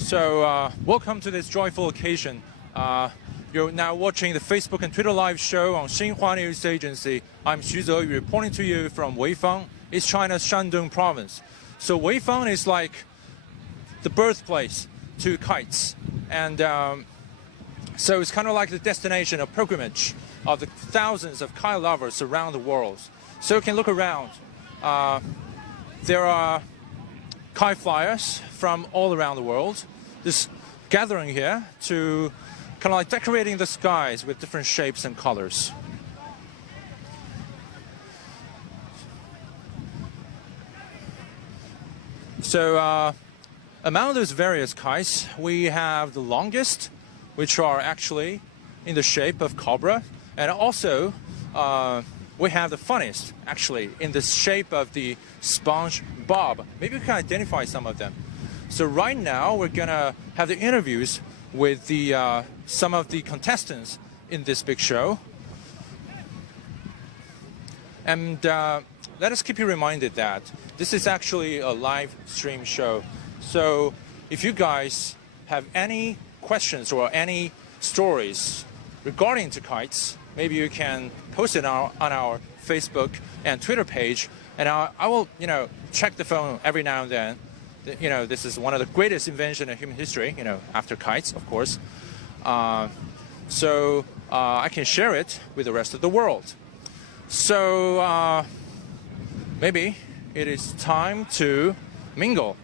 So, welcome to this joyful occasion. You're now watching the Facebook and Twitter live show on Xinhua News Agency. I'm Xu Zeyu reporting to you from Weifang. It's China's Shandong province. So Weifang is like the birthplace to kites. And so it's kind of like the destination of pilgrimage of the thousands of kite lovers around the world. So you can look around. There are kite flyers from all around the world, just gathering here to kind of like decorating the skies with different shapes and colors. So among those various kites, we have the longest, which are actually in the shape of cobra, and also we have the funniest, actually, in the shape of the sponge bob. Maybe we can identify some of them. So right now, we're gonna have the interviews with the some of the contestants in this big show. And let us keep you reminded that this is actually a live stream show. So if you guys have any questions or any stories regarding to kites, maybe you can post it on our Facebook and Twitter page, and I will, check the phone every now and then. This is one of the greatest inventions in human history, after kites, of course. So I can share it with the rest of the world. So maybe it is time to mingle.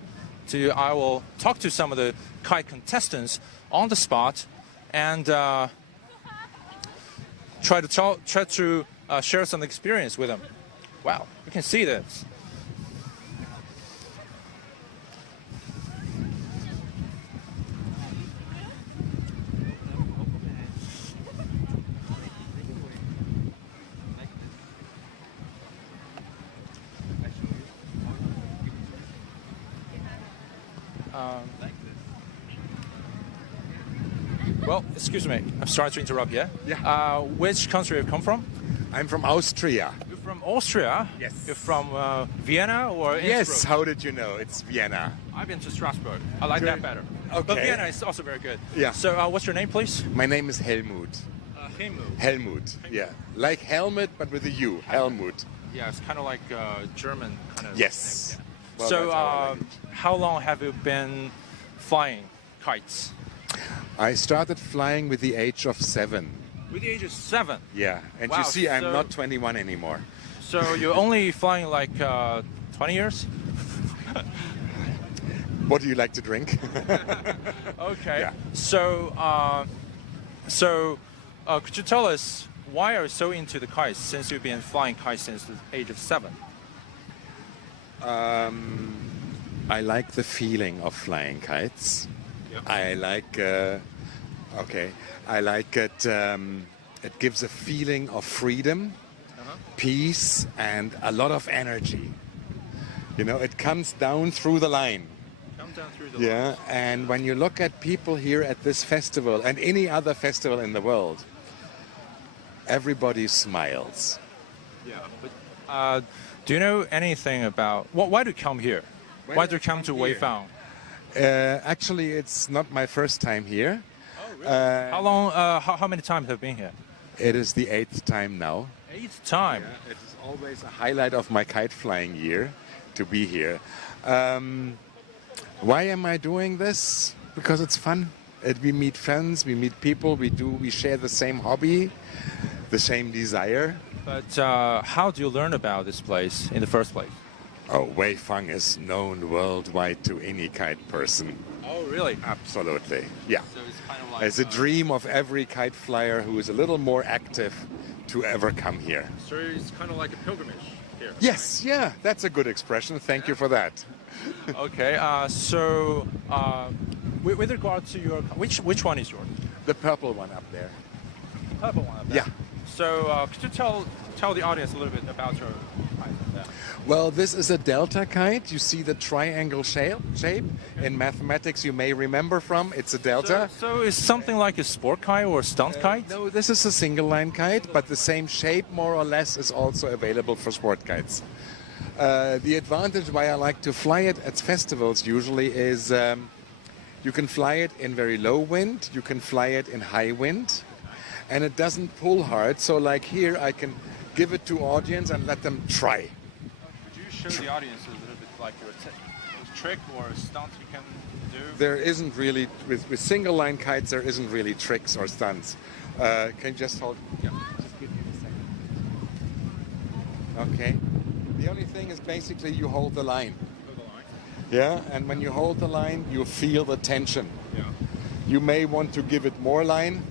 I will talk to some of the kite contestants on the spot and try to share some experience with them. Wow, you can see this. Well, excuse me, I'm sorry to interrupt here. Yeah. Which country have you come from? I'm from Austria. You're from Austria? Yes. You're from Vienna or Innsbruck? Yes, how did you know? It's Vienna. I've been to Strasbourg. I like that better. Okay. But Vienna is also very good. Yeah. So what's your name, please? My name is Helmut. Helmut. Helmut, yeah. Like helmet, but with a U. Helmut. Yeah, it's kind of like German kind of Yes. name. Yeah. Well, So that's our language. how long have you been flying kites? I started flying with the age of 7. With the age of 7? Yeah, and Wow, you see I'm so- not 21 anymore. So you're only flying like 20 years? What do you like to drink? Okay. Yeah. So could you tell us why are you so into the kites since you've been flying kites since the age of 7? I like the feeling of flying kites. Yep. I like it. It gives a feeling of freedom, peace, and a lot of energy. It comes down through the line. Come down through the Yeah, and when you look at people here at this festival and any other festival in the world, everybody smiles. Yeah. But do you know anything about why do you come here? Why do you come to Weifang? Actually, it's not my first time here. Oh, really? How long? How many times have you been here? It is the 8th time now. 8th time. Yeah, it is always a highlight of my kite flying year to be here. Why am I doing this? Because it's fun. We meet friends, we meet people, we share the same hobby, the same desire. But how do you learn about this place in the first place? Oh, Weifang is known worldwide to any kite person. Oh, really? Absolutely, yeah. So it's kind of like It's a dream of every kite flyer who is a little more active to ever come here. So it's kind of like a pilgrimage here. Yes, yeah, that's a good expression. Thank you for that. Okay. So with regard to your which one is yours? The purple one up there. Purple one. Up there. Yeah. So could you tell the audience a little bit about your kite? Yeah. Well, this is a delta kite. You see the triangle shape. In mathematics, you may remember from. It's a delta. So it's something like a sport kite or a stunt kite? No, this is a single line kite, but the same shape, more or less, is also available for sport kites. The advantage why I like to fly it at festivals usually is You can fly it in very low wind, you can fly it in high wind, and it doesn't pull hard. So like here, I can give it to audience and let them try. Could you show the audience a little bit like your trick or stunt you can do? There isn't really, with single line kites, there isn't really tricks or stunts. Can you just hold? Yeah. Just give me a second. Okay. The only thing is basically you hold the line. Hold the line. Yeah, and when you hold the line, you feel the tension. Yeah. You may want to give it more line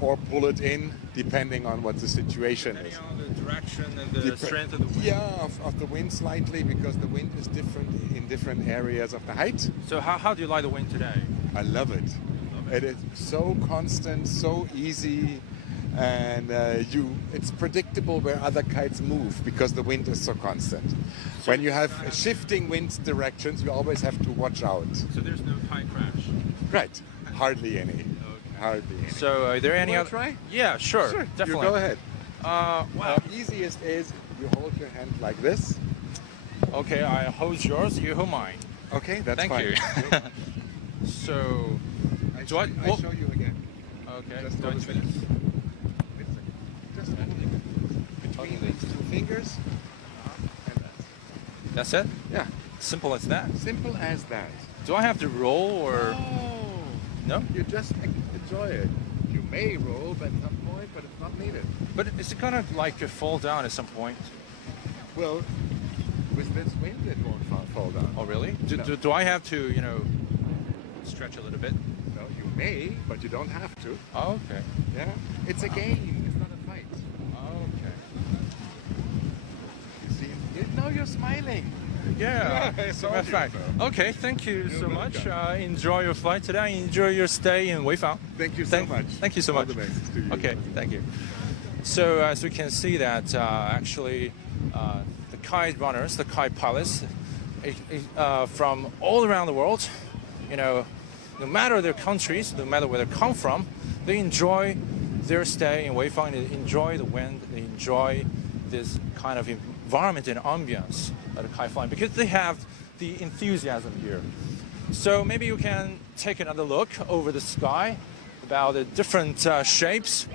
or pull it in, depending on what the situation is. Depending on the direction and the strength of the wind. Yeah, of the wind slightly, because the wind is different in different areas of the height. So how do you like the wind today? I love it. It is so constant, so easy, and it's predictable where other kites move because the wind is so constant. When you have shifting wind directions, you always have to watch out. So there's no kite crash? Right. Hardly any. Okay. Hardly any. So are there any You other... wanna try? Yeah, sure. Sure, Definitely. you go ahead. Wow. Easiest is you hold your hand like this. Okay, I hold yours, you hold mine. Okay, that's Thank fine. you. So, I do I... show you again. Okay, Just do I hold do it. this? Just hold it between these two fingers. And That's it? yeah, Simple as that. simple as that. Do I have to roll or... No? You just enjoy it. You may roll at some point, but it's not needed. But is it gonna like fall down at some point? Well, with this wind, it won't fall down. Oh, really? No. Do I have to, stretch a little bit? No, you may, but you don't have to. Oh, okay. Yeah, it's a game. It's not a fight. Okay. You see? Now you're smiling. Yeah, I as a told matter of you fact. so. Okay, thank you so much. welcome. Enjoy your flight today. Enjoy your stay in Weifang. Thank you so much. Thank you so All much. the best to you. Okay, thank you. So as we can see that actually the kite runners, the kite pilots from all around the world, no matter their countries, no matter where they come from, they enjoy their stay in Weifang. They enjoy the wind. They enjoy this kind of environment and ambience of the kite flying because they have the enthusiasm here. So maybe you can take another look over the sky about the different shapes,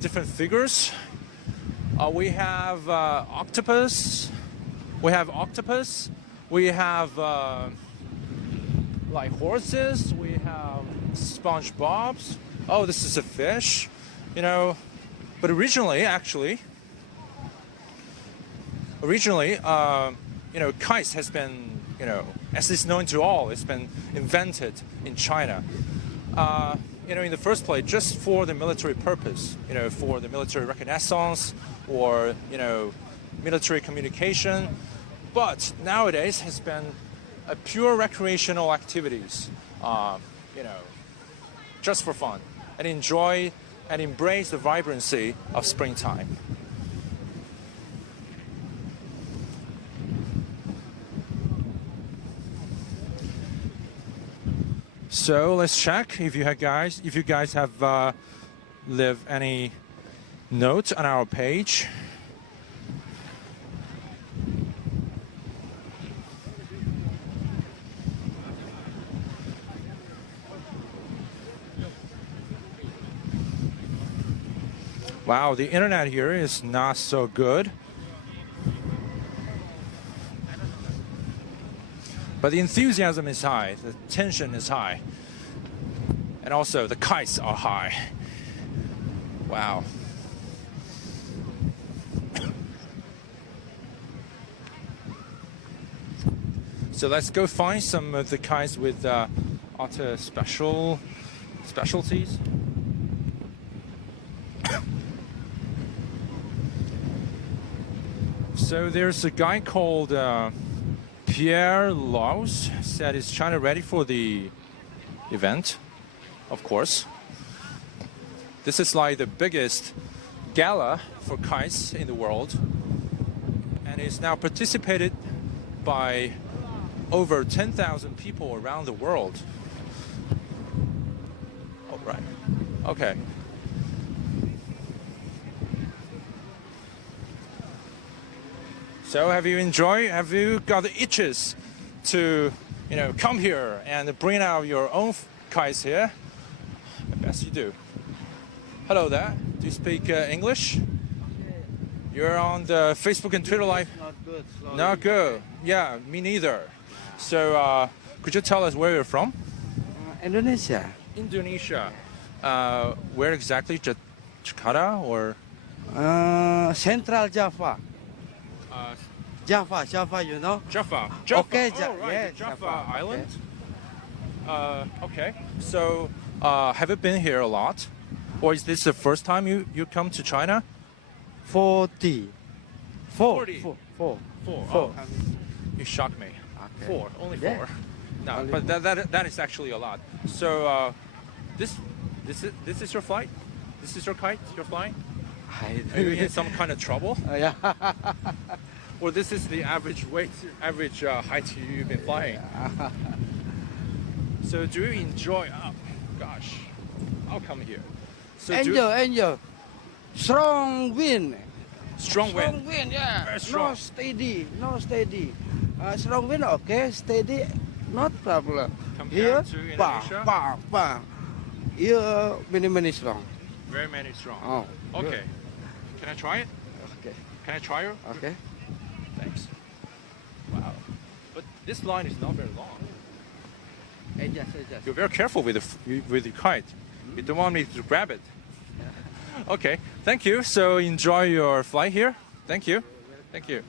different figures. We have octopus. We have octopus. We have like horses. We have SpongeBob's. Oh, this is a fish. But originally, kites has been, as is known to all, it's been invented in China. In the first place, just for the military purpose, for the military reconnaissance or, military communication. But nowadays has been a pure recreational activities, just for fun and enjoy and embrace the vibrancy of springtime. So let's check if you guys have left any notes on our page. Wow, the internet here is not so good. But the enthusiasm is high, the tension is high. And also the kites are high. Wow. So let's go find some of the kites with other specialties. So there's a guy called Pierre Laus, said is China ready for the event? Of course. This is like the biggest gala for kites in the world, and it's now participated by over 10,000 people around the world. Oh, right. Okay. So have you got the itches to come here and bring out your own kites here. I guess you do. Hello there. Do you speak English? You're on the Facebook and Twitter live. Not good. Slowly. Not good. Yeah, me neither. So, could you tell us where you're from? Indonesia. Indonesia. Where exactly? Jakarta or? Central Java. Uh, Java, you know? Java. Okay, oh, right, yes, the Java Java, Island. Okay. So, have you been here a lot, or is this the first time you come to China? 40. 40. Four. Oh, you shocked me. Okay. 4, only 4. Yeah. No, Only but that is actually a lot. So, this is your flight. This is your kite. You're flying. Are you in some kind of trouble? Yeah. Or this is the average weight, average height you've been flying? So do you enjoy? Oh, gosh, I'll come here. So Enjoy. Strong wind. Strong wind. Strong wind, yeah. Very strong. No steady. Strong wind, okay. Steady, not problem. Compared Here, to Indonesia? bang. Here, many strong. Very many strong. Oh, Okay. good. Can I try it? Okay. Can I try it? Okay. Thanks. Wow. But this line is not very long. Adjust. You're very careful with the kite. You don't want me to grab it. Okay. Thank you. So enjoy your flight here. Thank you. Thank you.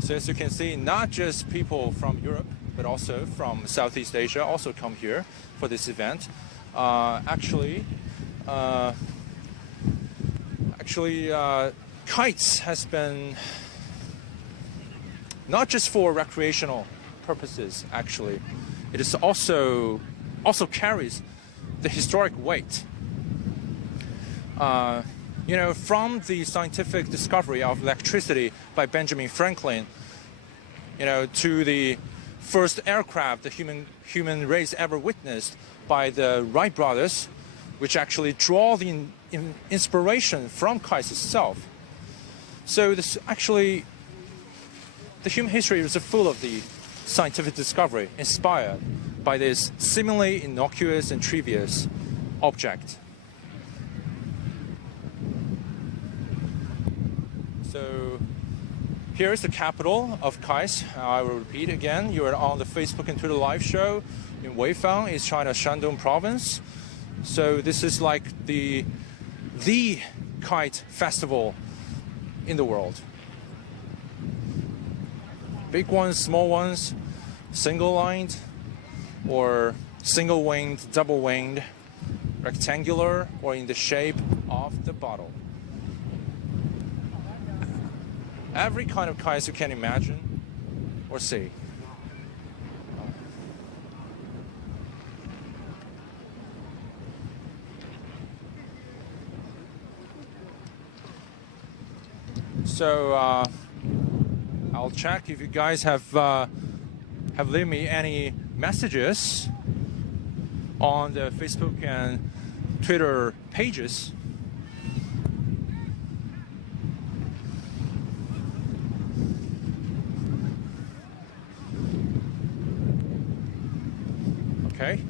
So as you can see, not just people from Europe, but also from Southeast Asia also come here for this event. Actually, kites has been not just for recreational purposes. Actually, it is also carries the historic weight. From the scientific discovery of electricity by Benjamin Franklin, to the first aircraft the human race ever witnessed by the Wright brothers, which actually draw the inspiration from kites itself. So the human history is full of the scientific discovery inspired by this seemingly innocuous and trivial object. So here is the capital of kites. I will repeat again. You are on the Facebook and Twitter live show in Weifang. It's China's Shandong province. So this is like the kite festival in the world. Big ones, small ones, single-lined or single-winged, double-winged, rectangular, or in the shape of the bottle. Every kind of kites you can imagine or see. So I'll check if you guys have leave me any messages on the Facebook and Twitter pages. Okay.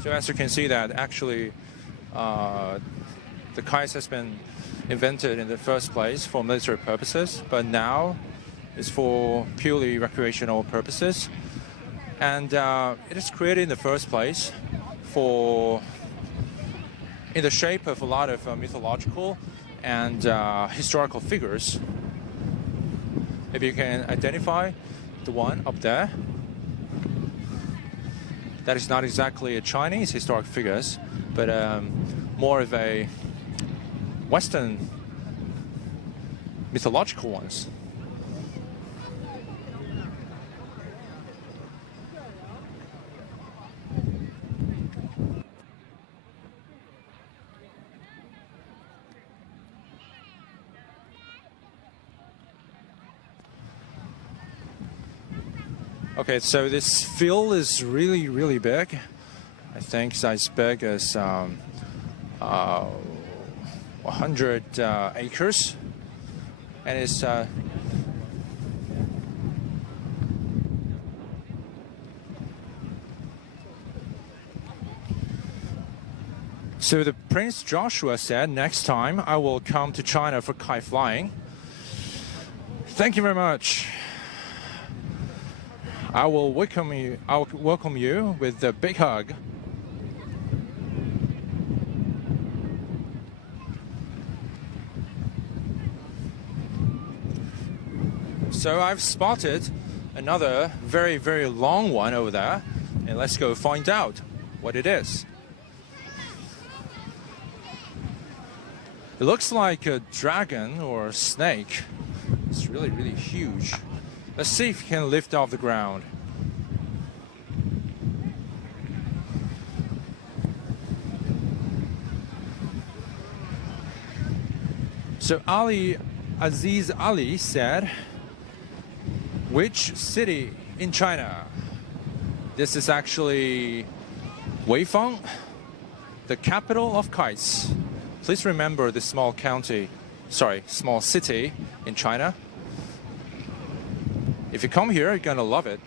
So as you can see that actually the kite has been invented in the first place for military purposes, but now it's for purely recreational purposes. And it is created in the first place in the shape of a lot of mythological and historical figures. Maybe you can identify the one up there. That is not exactly a Chinese historic figures, but more of a Western mythological ones. Okay, so this field is really, really big. I think it's as big as 100 acres. And it's so the Prince Joshua said, next time I will come to China for kite flying. Thank you very much. I will welcome you. I'll welcome you with a big hug. So I've spotted another very, very long one over there, and let's go find out what it is. It looks like a dragon or a snake. It's really, really huge. Let's see if it can lift off the ground. So Aziz Ali said, which city in China? This is actually Weifang, the capital of kites. Please remember the small city in China. If you come here, you're gonna love it.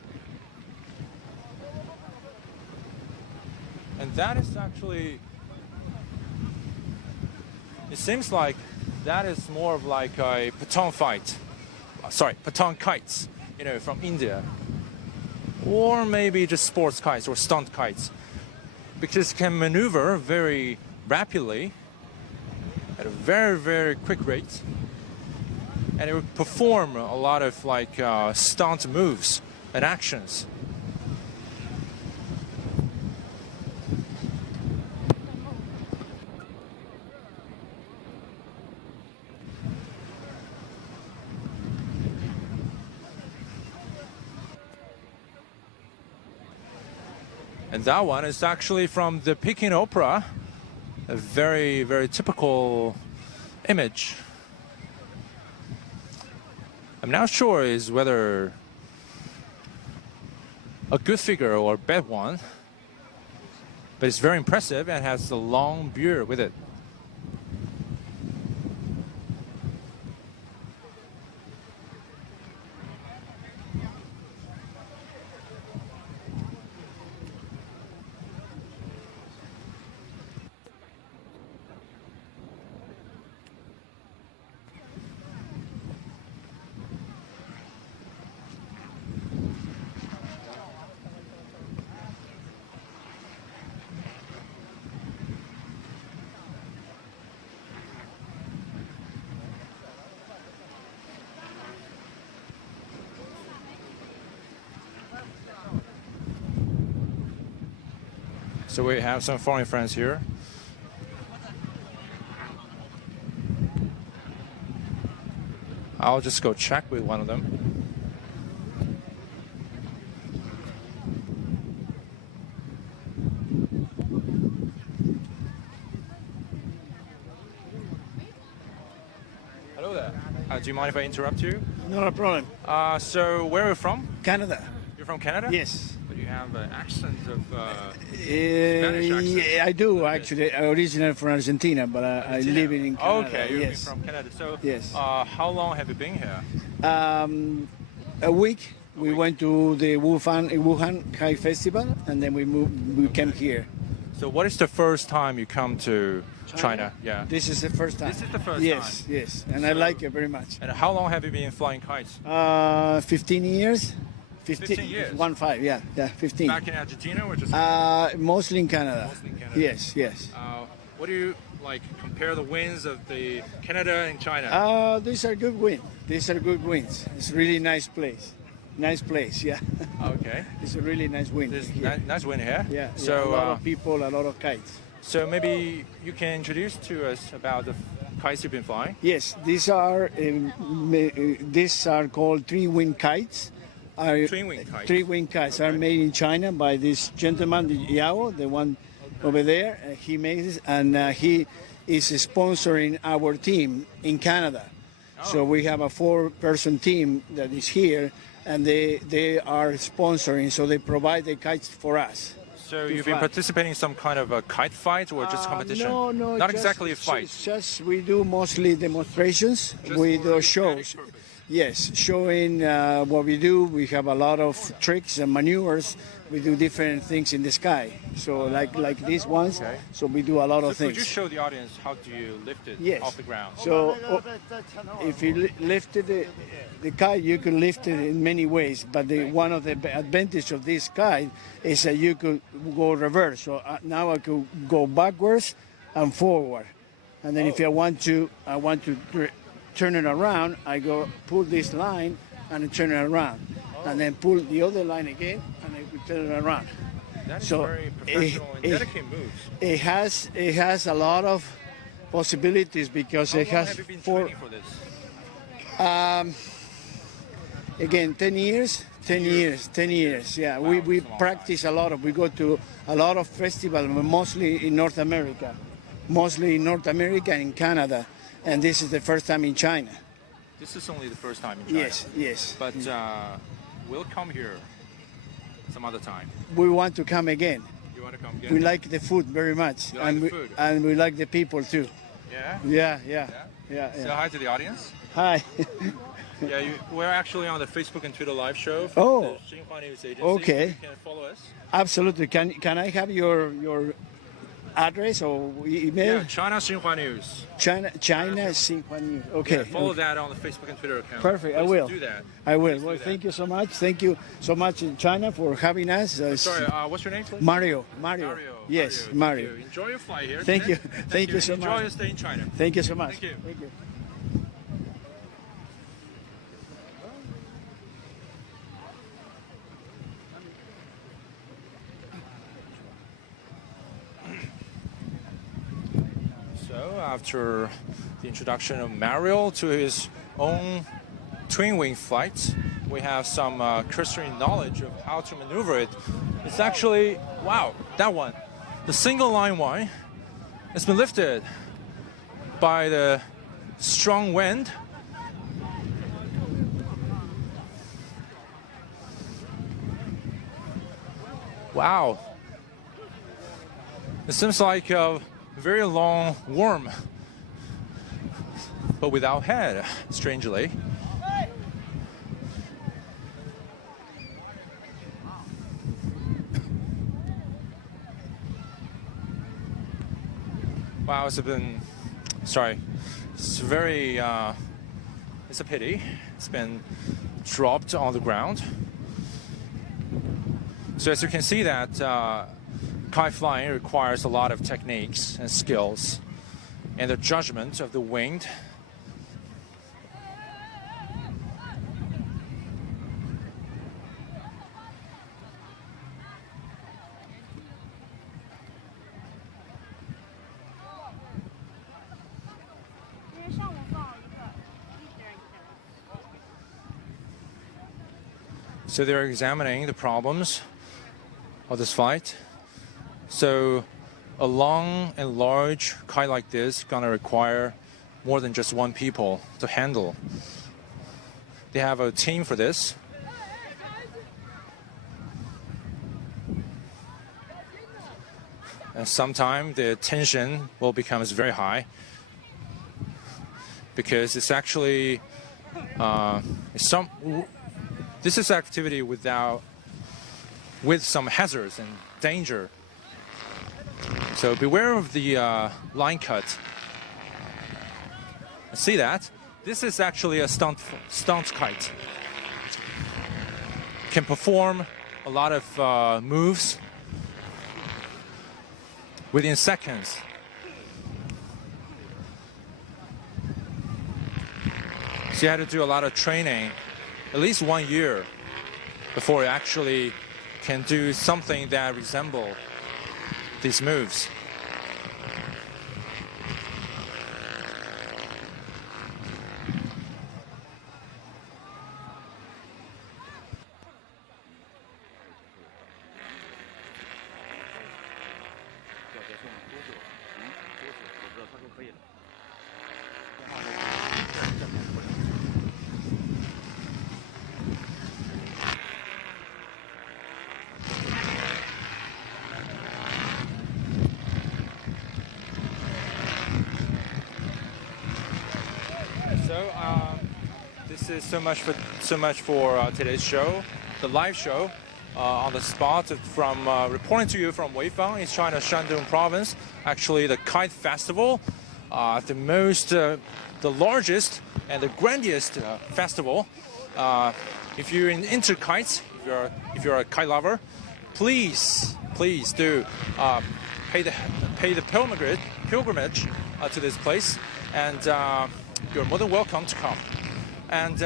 And that is actually, it seems like that is more of like a patong kites, you know, from India. Or maybe just sports kites or stunt kites. Because it can maneuver very rapidly at a very, very quick rate. And it would perform a lot of like stunt moves and actions. And that one is actually from the Peking Opera, a very, very typical image. I'm not sure is whether a good figure or a bad one, but it's very impressive and has a long beard with it. So we have some foreign friends here. I'll just go check with one of them. Hello there. Do you mind if I interrupt you? Not a problem. So where are you from? Canada. You're from Canada? Yes. But you have an accent of Spanish accent. Yeah, I do actually. I'm originally from Argentina, but I live in Canada. Okay, you're yes. from Canada. So Yes. How long have you been here? A week. We went to the Wuhan Kite Festival, and then we came here. So what is the first time you come to China? Yeah. This is the first time. This is the first yes, time? Yes, and I like it very much. And how long have you been flying kites? 15 years. 15 years? 15, yeah, 15. Back in Argentina or just? Mostly in Canada. Mostly in Canada. Yes, yes. What do you like? Compare the winds of the Canada and China. These are good winds. These are good winds. It's a really nice place. Nice place, yeah. Okay. It's a really nice wind. There's here. nice wind here. Yeah. So a lot of people, a lot of kites. So maybe you can introduce to us about the kites you've been flying. Yes, these are called three-wing kites. Three-wing kites. Three-wing kites are made in China by this gentleman, Yao, the one over there. He makes it, and he is sponsoring our team in Canada. So we have a 4-person team that is here, and they are sponsoring, so they provide the kites for us. So to you've been fly. participating in some kind of a kite fight or just competition? No, Not just- exactly a fight. It's just we do mostly demonstrations Just with for those training shows. purpose. Yes, showing what we do. We have a lot of tricks and maneuvers. We do different things in the sky. So like these ones. Okay. So we do a lot So of could you things. show the audience how do you lift it Yes. off the ground? So if you lifted the kite, you can lift it in many ways. But one of the advantage of this kite is that you could go reverse. So now I could go backwards and forward. And then if I want to turn it around, I go pull this line and I turn it around, and then pull the other line again and I will turn it around. That is So very professional and dedicated moves. It has a lot of possibilities because How it long has have you been four. training for this? Again, 10 years. 10 years. Yeah, Wow, we that's a long practice a lot. We go to a lot of festivals, mostly in North America, and in Canada. And this is the first time in China. This is only the first time in China. Yes. But we'll come here some other time. We want to come again. You want to come again? We like the food very much, You like and the food? and we like the people too. Yeah? Yeah. Say hi to the audience. Hi. Yeah, we're actually on the Facebook and Twitter live show from Oh. the Xinhua News Agency. Okay. You can follow us. Absolutely. Can I have your address or email? Yeah, China Xinhua News. China Xinhua News. Okay. Yeah, follow that on the Facebook and Twitter account. Perfect, I Please will. Do that. I will. Please do Well, that. thank you so much. Thank you so much in China for having us. Sorry, what's your name, please? Mario. Mario. Yes, Thank Mario. you. Enjoy your flight here. Thank today. you. Thank you so Enjoy much. your stay in China. Thank you so much. Thank you. Thank you. So after the introduction of Mario to his own twin wing flight, we have some cursory knowledge of how to maneuver it. It's actually, wow, that one, the single line one, it's been lifted by the strong wind. Wow. It seems like a very long worm, but without head, strangely. Wow, it's been, sorry, it's very, it's a pity. It's been dropped on the ground. So as you can see that kite flying requires a lot of techniques and skills and the judgment of the wind. So they're examining the problems of this flight. So a long and large kite like this is gonna require more than just one people to handle. They have a team for this. And sometimes the tension will become very high because it's actually this is activity with some hazards and danger. So beware of the line cut. See that? This is actually a stunt kite. Can perform a lot of moves within seconds. So you had to do a lot of training, at least 1 year, before you actually can do something that resemble these moves. So this is so much for today's show, the live show on the spot from reporting to you from Weifang, East China, Shandong Province. Actually, the Kite Festival, the largest and the grandest festival. If you're into kites, if you're a kite lover, please do pay the pilgrimage to this place, and you're more than welcome to come. And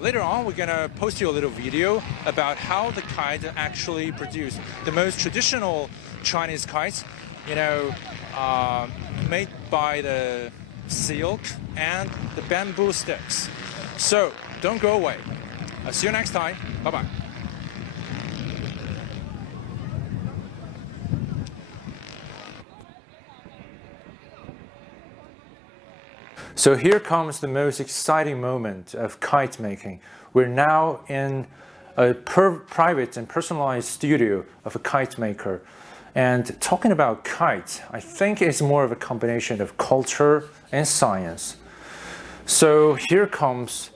later on, we're gonna post you a little video about how the kite actually produced. The most traditional Chinese kites, made by the silk and the bamboo sticks. So don't go away. I'll see you next time. Bye-bye. So here comes the most exciting moment of kite making. We're now in a private and personalized studio of a kite maker. And talking about kites, I think it's more of a combination of culture and science. So here comes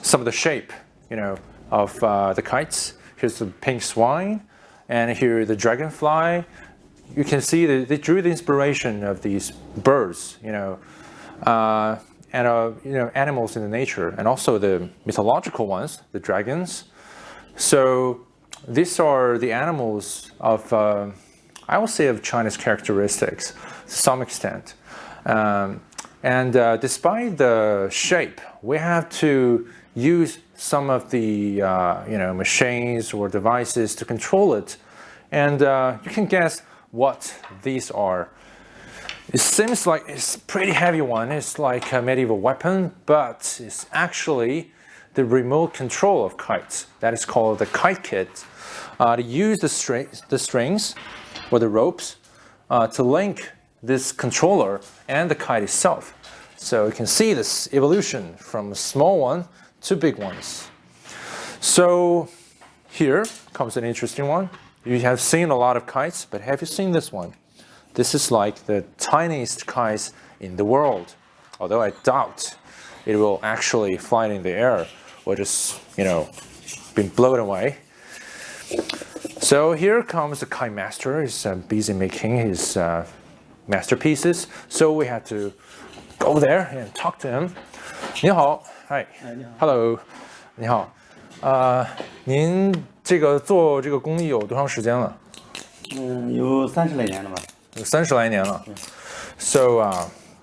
some of the shape, of the kites. Here's the pink swan, and here the dragonfly. You can see that they drew the inspiration of these birds, animals in the nature, and also the mythological ones, the dragons. So these are the animals of, I would say, of China's characteristics to some extent. Despite the shape, we have to use some of the machines or devices to control it. And you can guess what these are. It seems like it's a pretty heavy one. It's like a medieval weapon, but it's actually the remote control of kites. That is called the Kite Kit. To use the strings or the ropes to link this controller and the kite itself. So you can see this evolution from a small one to big ones. So here comes an interesting one. You have seen a lot of kites, but have you seen this one? This is like the tiniest kite in the world, although I doubt it will actually fly in the air or just, been blown away. So here comes the kite master. He's busy making his masterpieces. So we had to go there and talk to him. 你好，嗨 ，Hello， 你好，您这个做这个工艺有多长时间了？有30来年了吧。有30来年了。So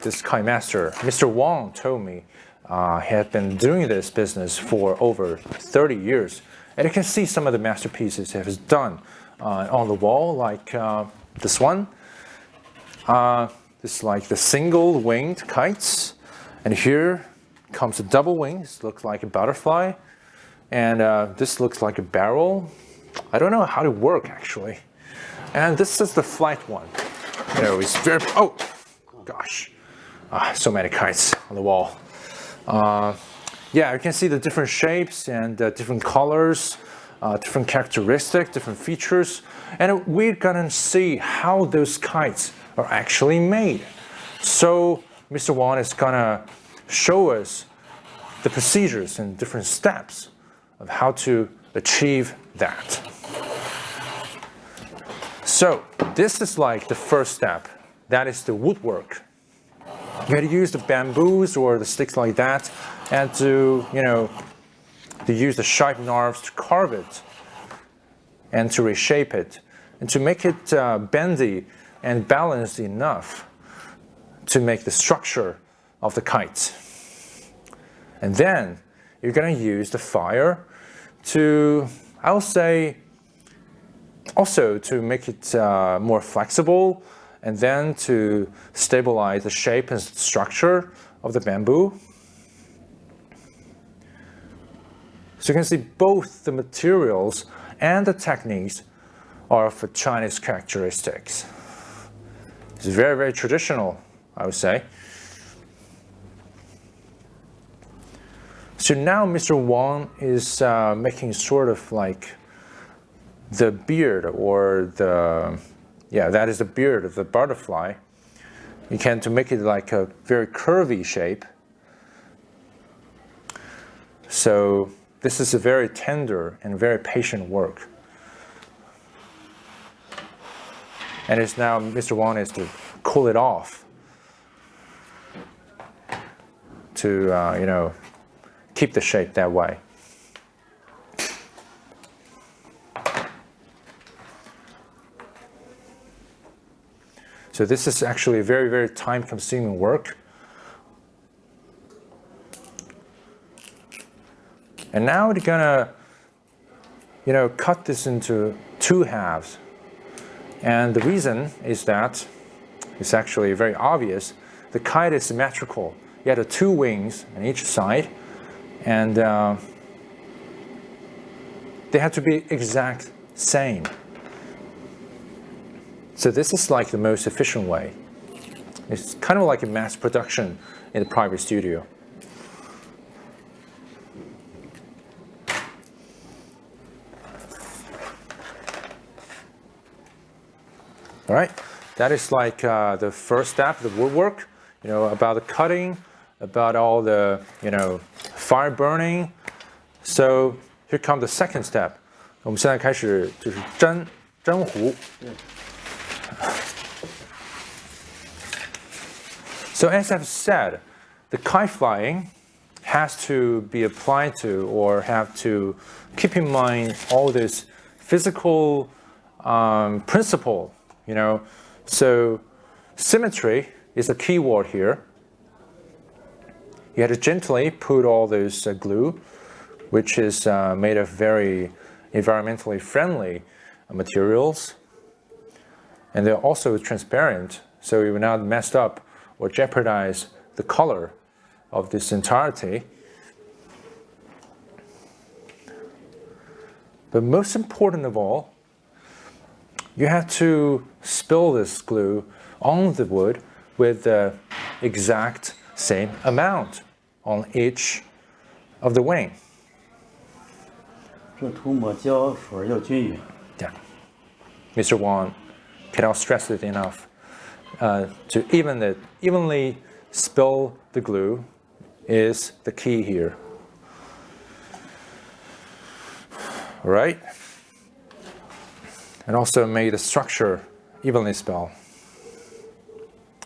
this kite master, Mr. Wang, told me he had been doing this business for over 30 years. And you can see some of the masterpieces he has done on the wall, like this one. This is like the single-winged kites. And here comes the double wings, looks like a butterfly. And this looks like a barrel. I don't know how to work, actually. And this is the flight one. It's very, oh, gosh. So many kites on the wall. Yeah, you can see the different shapes and different colors, different characteristics, different features. And we're gonna see how those kites are actually made. So Mr. Wang is gonna show us the procedures and different steps of how to achieve that. So this is like the first step. That is the woodwork. You had to use the bamboos or the sticks like that, and to use the sharp knives to carve it and to reshape it and to make it bendy and balanced enough to make the structure of the kite. And then you're going to use the fire to, I would say, also to make it more flexible, and then to stabilize the shape and structure of the bamboo. So you can see both the materials and the techniques are of Chinese characteristics. It's very, very traditional, I would say. So now Mr. Wang is making sort of like the beard, or the, that is the beard of the butterfly. You can to make it like a very curvy shape. So this is a very tender and very patient work. And it's now Mr. Wang is to cool it off to keep the shape that way. So this is actually a very, very time-consuming work. And now we're gonna, cut this into 2 halves. And the reason is that it's actually very obvious. The kite is symmetrical. You have the 2 wings on each side, and they have to be exact same. So this is like the most efficient way. It's kind of like a mass production in the private studio. All right, that is like the first step, the woodwork, about the cutting, about all the, fire burning. So here comes the second step. 我们现在开始就是蒸糊。So as I've said, the kite flying has to be applied to or have to keep in mind all this physical principle, So symmetry is a key word here. You have to gently put all this glue, which is made of very environmentally friendly materials. And they're also transparent, so you will not mess up or jeopardize the color of this entirety. But most important of all, you have to spill this glue on the wood with the exact same amount on each of the wing. 这涂抹胶水要均匀。 Yeah. Mr. Wang cannot stress it enough. To evenly spill the glue is the key here. All right? And also make the structure evenly spill.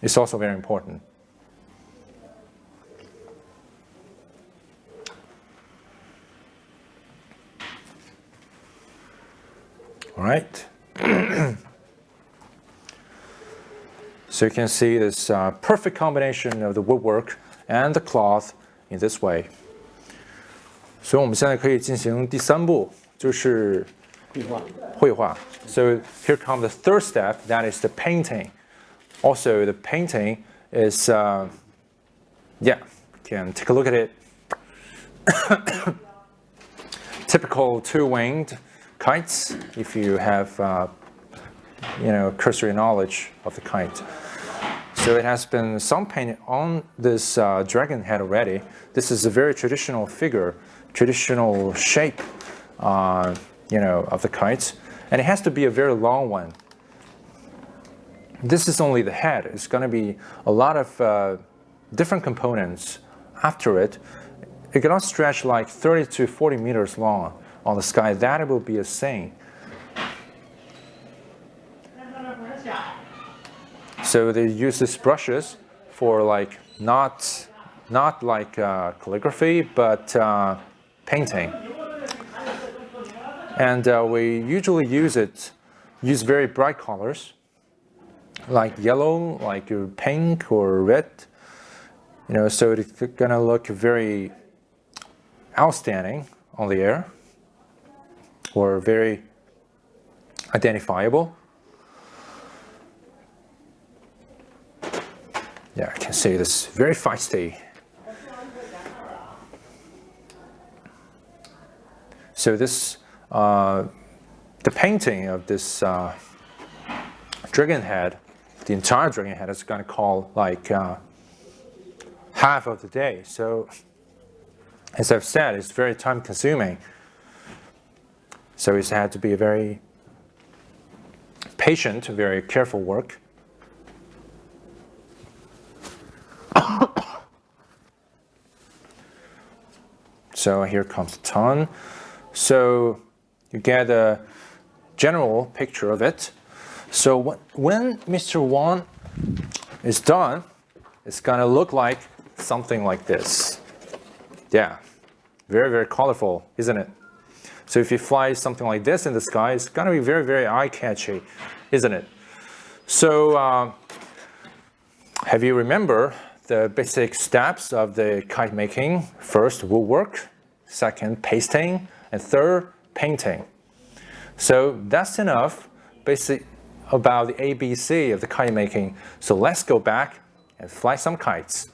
It's also very important. All right. So you can see this perfect combination of the woodwork and the cloth in this way. 所以我们现在可以进行第3步，就是绘画。So here comes the third step, that is the painting. Also, the painting is, you can take a look at it. Typical 2-winged kites, if you have, cursory knowledge of the kite. So it has been some painted on this dragon head already. This is a very traditional figure, traditional shape, of the kite, and it has to be a very long one. This is only the head. It's going to be a lot of different components after it. It cannot stretch like 30 to 40 meters long on the sky. That will be a saying. So they use these brushes for like not like calligraphy, but painting. And we usually use very bright colors, like yellow, like pink or red. So it's gonna look very outstanding on the air, or very identifiable. Yeah, I can see this very feisty. So this, the painting of this dragon head, the entire dragon head is going to call like half of the day. So as I've said, it's very time consuming. So it's had to be a very patient, very careful work. So here comes the tongue. So you get a general picture of it. So when Mr. Wang is done, it's gonna look like something like this. Yeah, very, very colorful, isn't it? So if you fly something like this in the sky, it's gonna be very, very eye-catchy, isn't it? So have you remember the basic steps of the kite making? First, woodwork, second, pasting, and third, painting. So that's enough basic about the ABC of the kite making. So let's go back and fly some kites.